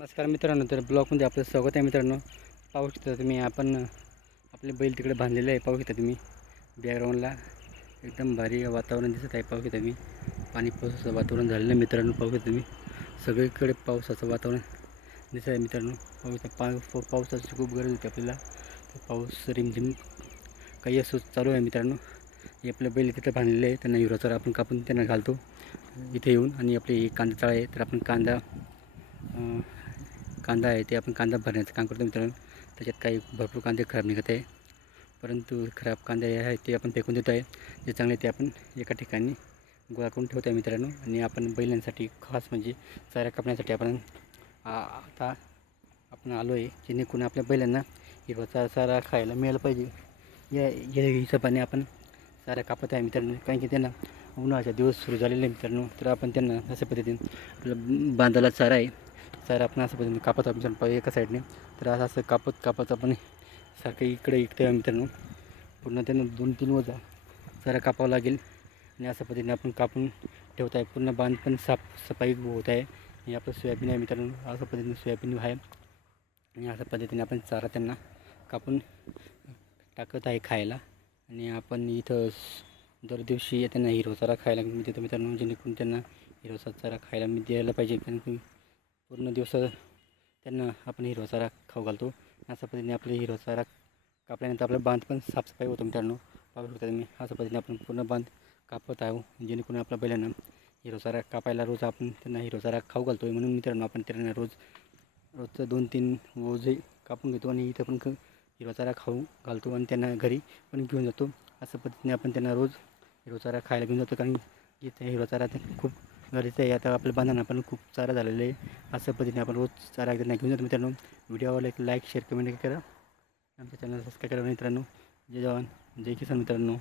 नमस्कार मित्रांनो, तर ब्लॉगमध्ये आपलं स्वागत आहे मित्रांनो. पाहू शकता तुम्ही आपण आपले बैल तिकडे बांधलेले आहे. पाहू शकता तुम्ही बॅकग्राऊंडला एकदम भारी वातावरण दिसत आहे. पाहू शकता तुम्ही पाणी पावसाचं वातावरण झालेलं आहे मित्रांनो. पाहू शकता तुम्ही सगळीकडे पावसाचं वातावरण दिसत आहे मित्रांनो. पाहू शकता पावसाची खूप गरज होती आपल्याला. तर पाऊस रिमझिम काही असं चालू आहे मित्रांनो. हे आपले बैल तिथे बांधलेले आहे. त्यांना हिरोचारा आपण कापून त्यांना घालतो इथे येऊन. आणि आपले कांदा चाळ आहे, तर आपण कांदा आहे ते आपण कांदा भरण्याचं काम करतो मित्रांनो. त्याच्यात काही भरपूर कांदे खराब निघत आहे, परंतु खराब कांदे आहे ते आपण फेकून देतो आहे. जे चांगले ते आपण एका ठिकाणी गोळा करून ठेवतो आहे मित्रांनो. आणि आपण बैलांसाठी खास म्हणजे चारा कापण्यासाठी आपण आता आपण आलो आहे, जेणेकरून आपल्या बैलांना हिरवा चारा खायला मिळालं पाहिजे. या हिशोबाने आपण चारा कापत आहे मित्रांनो. कारण की त्यांना उन्हाळ्याचे दिवस सुरू झालेले मित्रांनो. तर आपण त्यांना अशा पद्धतीने आपलं बांधाला चारा आहे, चारा आपण असं पद्धतीने कापत आहोत मित्रांनो एका साईडने. तर असं कापत आपण सारखं इकडे मित्रांनो. पूर्ण त्यांना 2-3 वजा चारा कापावं लागेल. आणि अशा पद्धतीने आपण कापून ठेवत आहे. पूर्ण बांध पण साफसफाई होत आहे. आणि आपलं सोयाबीन आहे मित्रांनो, अशा पद्धतीने सोयाबीन आहे. आणि अशा पद्धतीने आपण चारा त्यांना कापून टाकत आहे खायला. आणि आपण इथं दर दिवशी त्यांना हिरवा चारा खायला देतो मित्रांनो, जेणेकरून त्यांना हिरवा चारा खायला द्यायला पाहिजे. कारण की पूर्ण दिवस त्यांना आपण हिरवा चारा खाऊ घालतो. अशा पद्धतीने आपले हिरवा चारा कापल्यानंतर आपला बांध पण साफसफाई होतो मित्रांनो. पाहू शकता तुम्ही अशा पद्धतीने आपण पूर्ण बांध कापत आहो, जेणेकरून आपल्या बैलांना हिरवा चारा कापायला रोज आपण त्यांना हिरवा चारा खाऊ घालतो आहे. म्हणून मित्रांनो आपण त्यांना रोजचं 2-3 ओझे कापून घेतो आणि इथं पण हिरवा चारा खाऊ घालतो आणि त्यांना घरी पण घेऊन जातो. अशा पद्धतीने आपण त्यांना रोज हिरवा चारा खायला घेऊन जातो. कारण इथे हिरवा चारा खूप गरजेचं आहे. आता आपल्या बांधांना पण खूप चारा झालेलं आहे. अशा पद्धतीने आपण रोज चारा त्यांना घेऊन जातो मित्रांनो. व्हिडिओ आवडला लाईक शेअर कमेंट करा. आमच्या चॅनल सबस्क्राईब करा मित्रांनो. जय जवान जय किसान मित्रांनो.